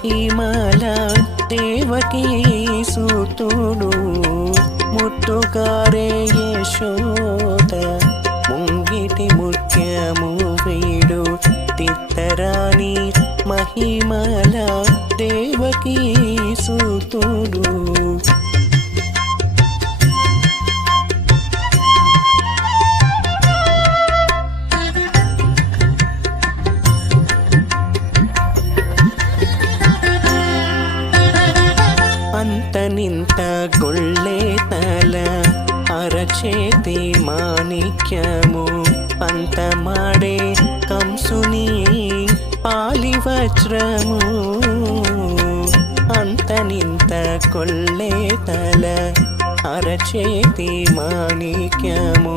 మహిమల దేవకీ సూతుడు ముత్తుకారే యశోద ముంగిటి ముత్యము వీడు తిత్తరాని మహిమల దేవకీ సూతుడు అంతనింత గొళ్ళే తల అరచేతి మాణిక్యము పంతమాడే కంసుని పాలివజ్రము అంతనింత గొళ్ళే తల అరచేతి మాణిక్యము